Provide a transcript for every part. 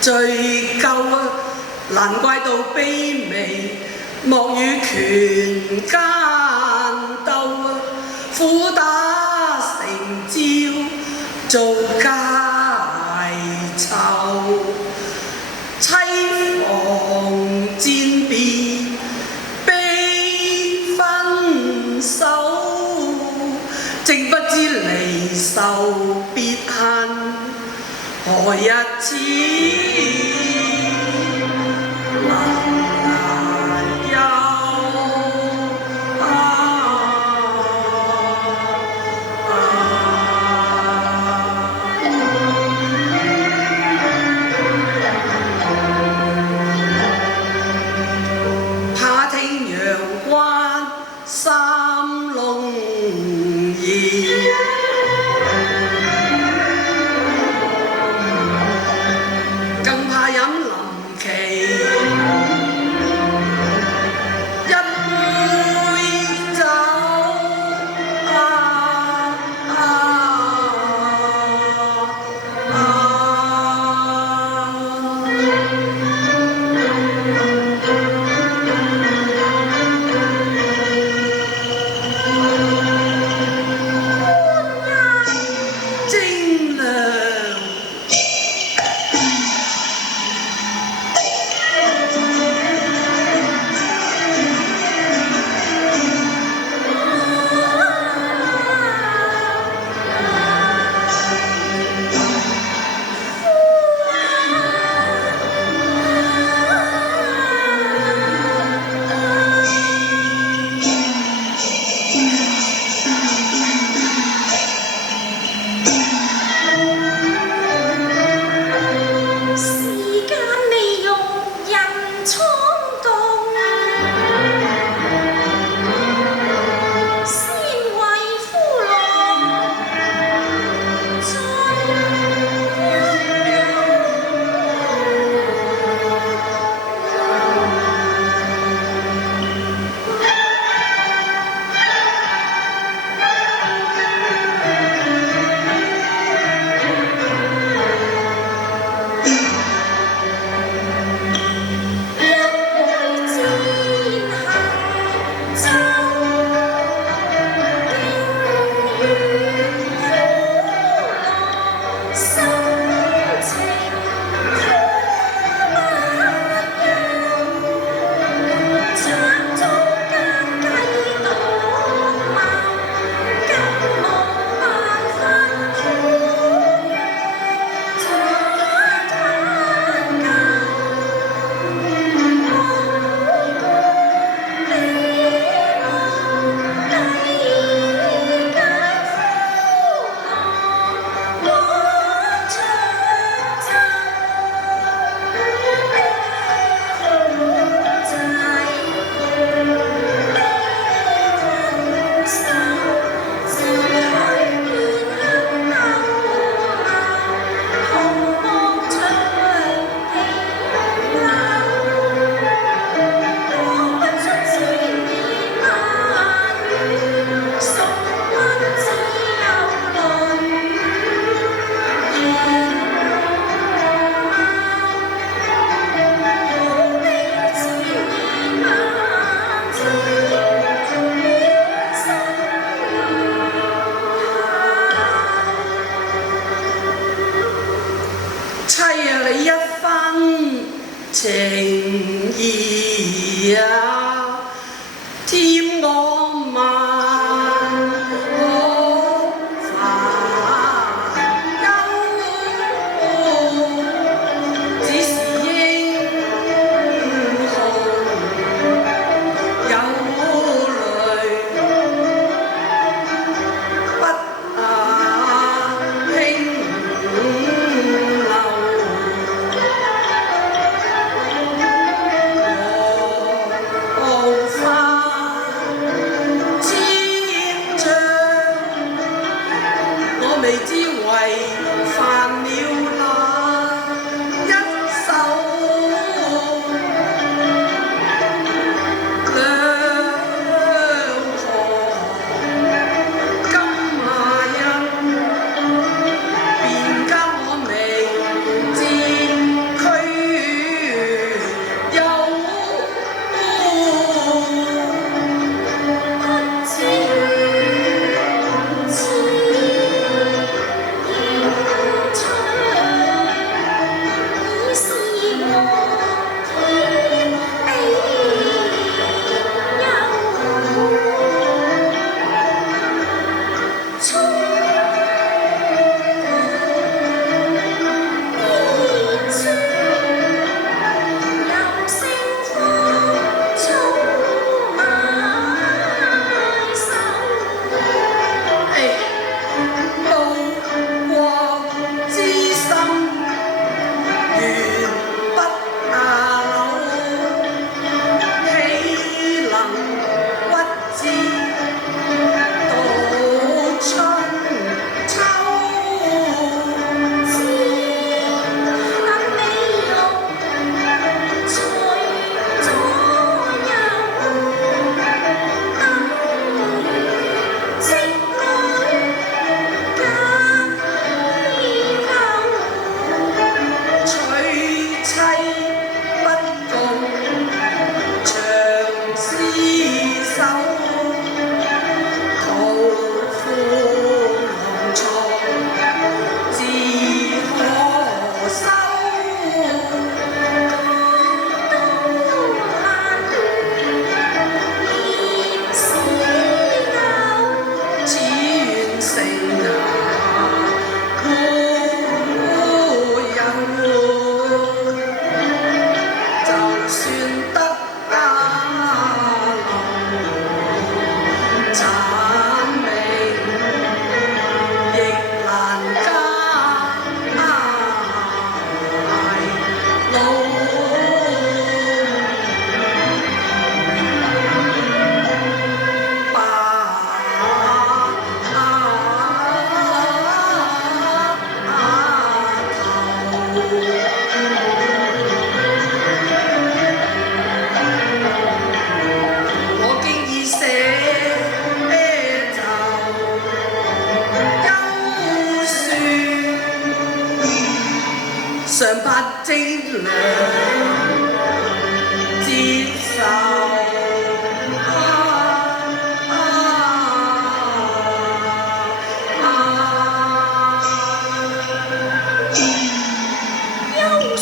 罪咎啊，難怪到卑微，莫與權奸鬥啊，苦打成招，做佳囚，妻房戰別，悲分手，正不知離愁別恨何日止。情義啊，添我萬可煩憂，只是英雄有淚不輕流。妻不共長廝守，徒負狼瘡自何收？常八精良接受休書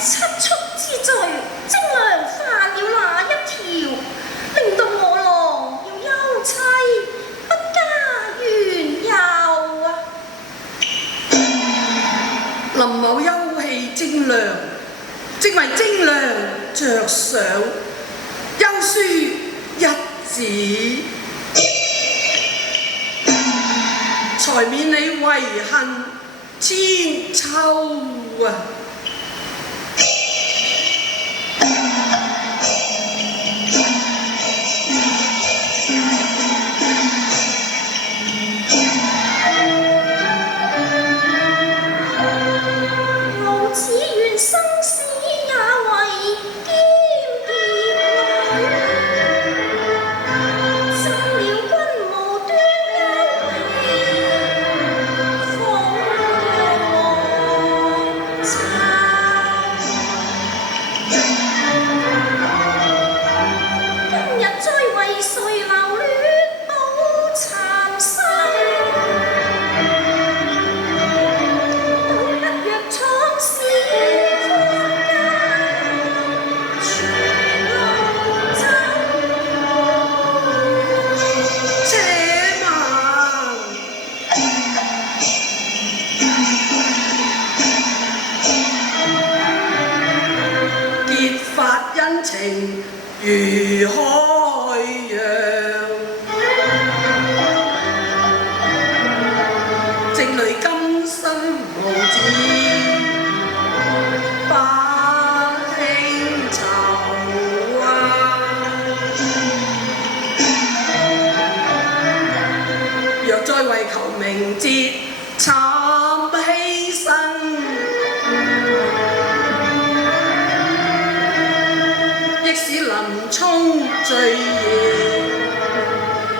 七出之罪，精良犯了哪一條，令到我郎要休妻不加緣由啊！林某休棄精良，正為精良着想，休書一紙，才免你遺恨千秋啊！情如海洋，正淚今生無止，不輕酬啊！若再為求名節，慘犧牲。即使林沖醉意，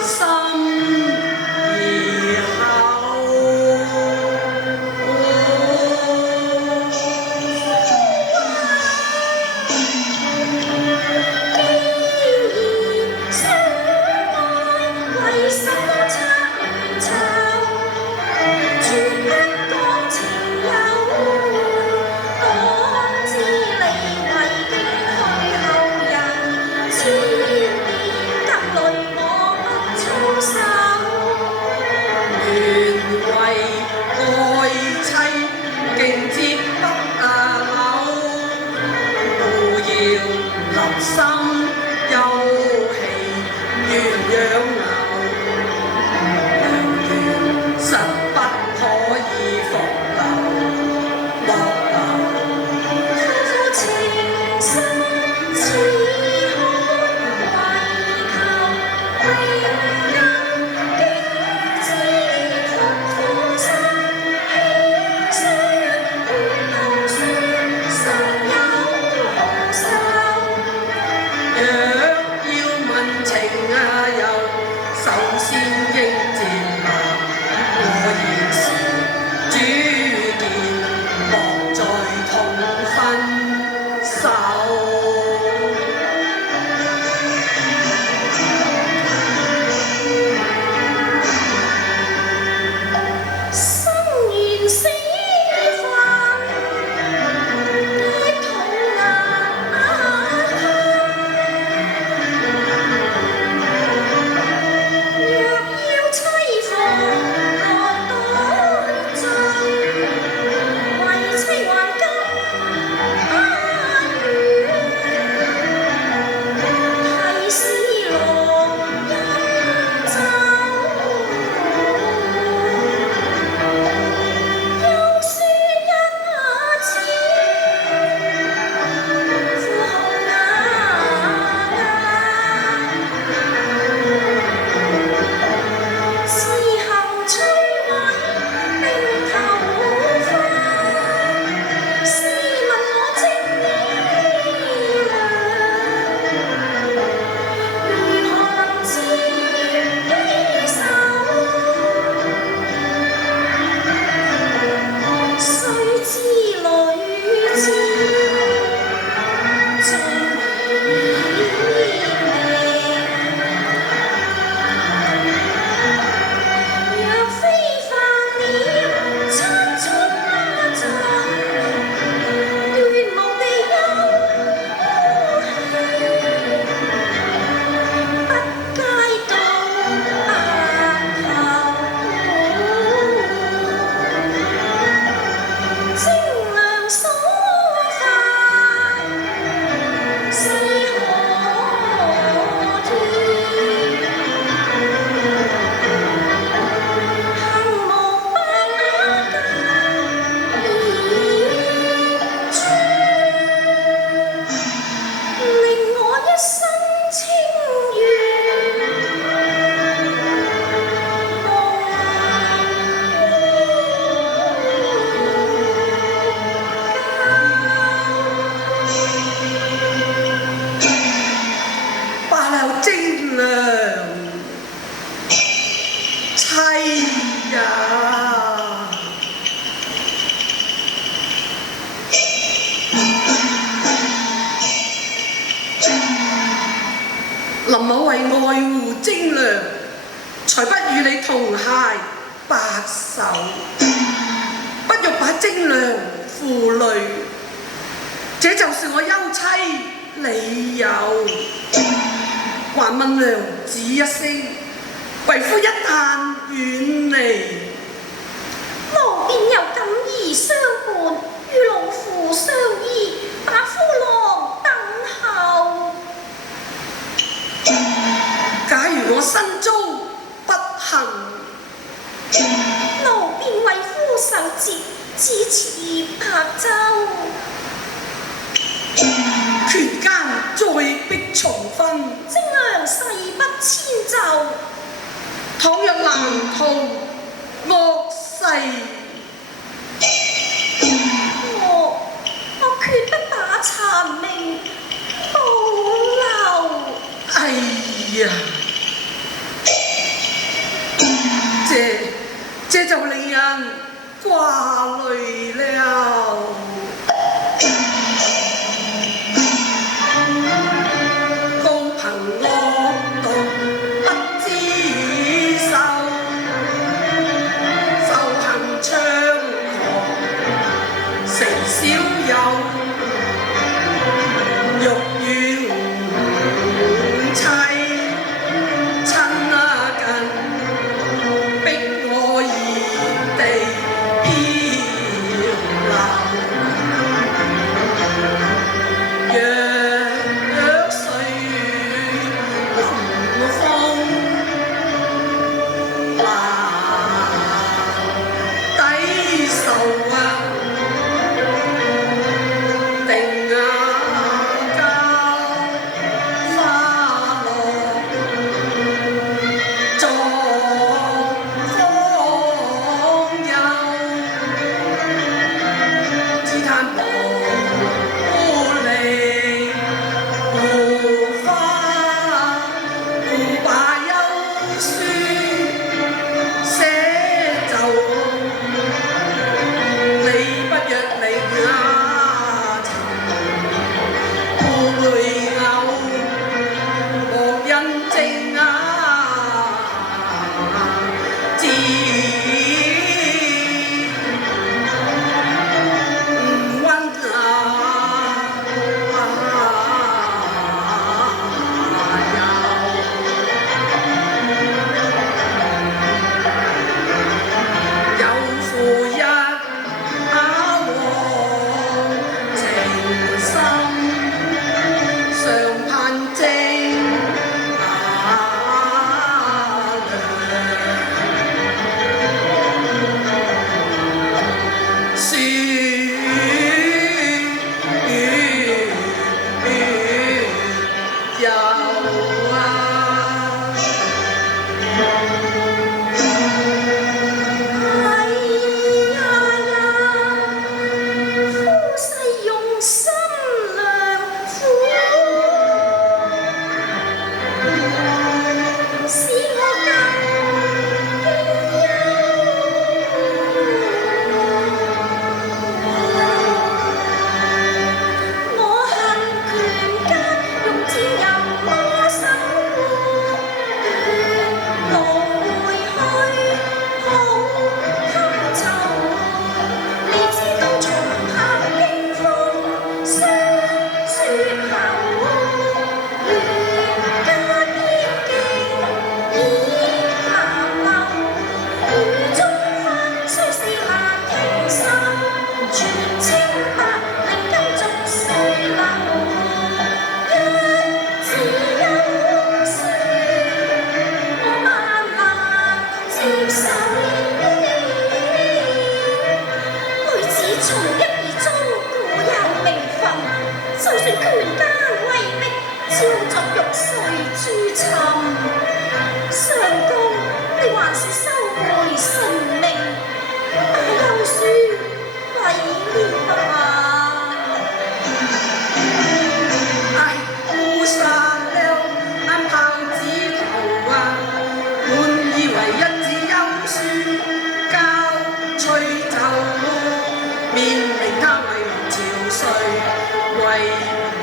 心而後。既然相愛，為什麼拆亂巢？絕不講情友，講知你為驚去後人，千年得累我不操守。原為愛妻，竟接不朽，故要立心休棄鴛鴦偶，良緣實不可以復留，莫留。負情深，似海為求永任，既知復負心，犧牲與共算，尚有何愁？若先應戰吧，我現時主見莫再痛分手。林某為愛護貞良，才不與你同偕白首，不欲把貞良負累，這就是我休妻理由。還問娘子一聲，為夫一旦遠離，奴便由錦兒相伴，與老夫相依，把夫郎等候。假如我身遭不幸，奴便為夫守節，支持白州。權奸再逼重婚，貞良誓不遷就。倘若難逃惡誓，我決不把殘命保留。哎呀，這就令人掛慮了。高朋惡毒不知羞，仇恨猖狂成小友，欲怨妻。啊！哎呀呀，夫婿用心良苦，使我更我恨權家用箭人魔手段，來回去好堪愁。你知道重拍驚風霜雪後，冤家邊境已難留，雨中花雖是難聽受，全清白令繼續水流。一字有書，我萬難接受。女子從一而終，固有名分。就算權家威逼，招作玉碎諸尋。相公，你還是收回性命，休書毀了吧。唉，烏殺了眼豹子頭啊！本以為一紙休書交吹奏，面明他為梁朝誰為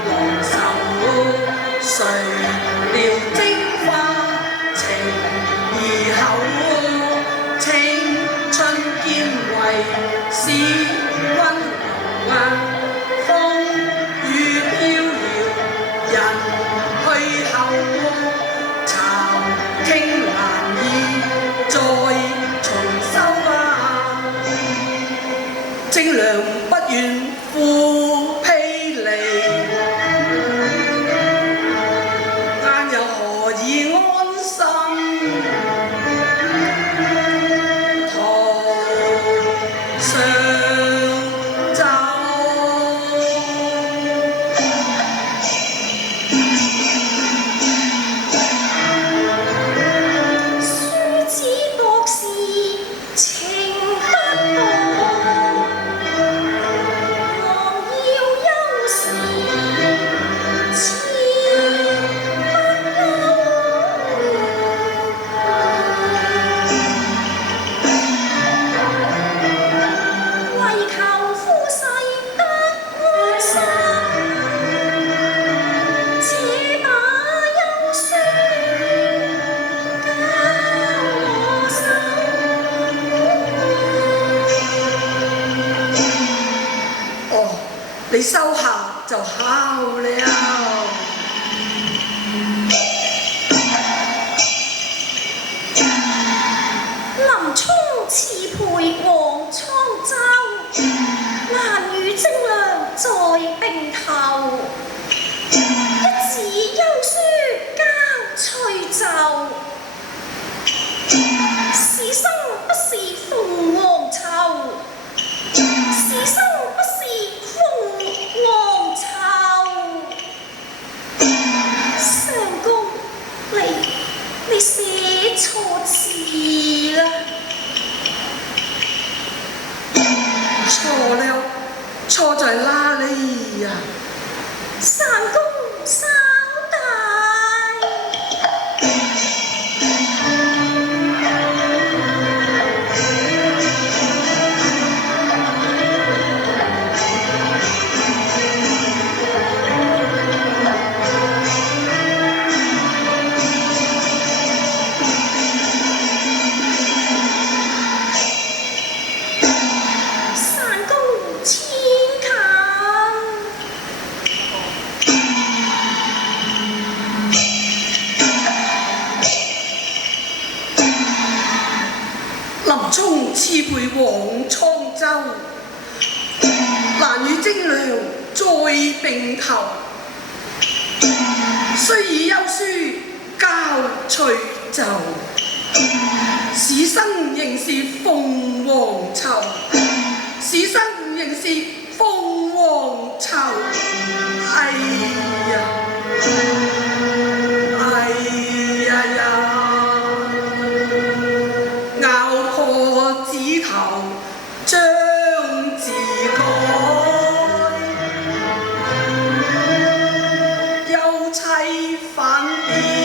郎受？誰料精花情義厚，青春兼為使君留啊！風雨飄搖，人去後，巢傾難以再重修啊！精良不願負披離，晏又何以安心？途上走。書子博士情不薄，郎要休時切不休，為求夫婿得安心，且把休書交我手。哦，你收下就好了。林沖辭陪王滄州，難與精良在並頭。一紙休書交吹奏，是生不是鳳凰巢，是生不是鳳凰巢。相公，你寫錯字啦！錯了，錯在哪裏呀？相公稍待。相公千勤。林沖賜陪王滄州，難與精良在並頭。雖以休書交吹奏，此生仍是鳳凰巢，此生仍是鳳凰巢。哎呀！飯店。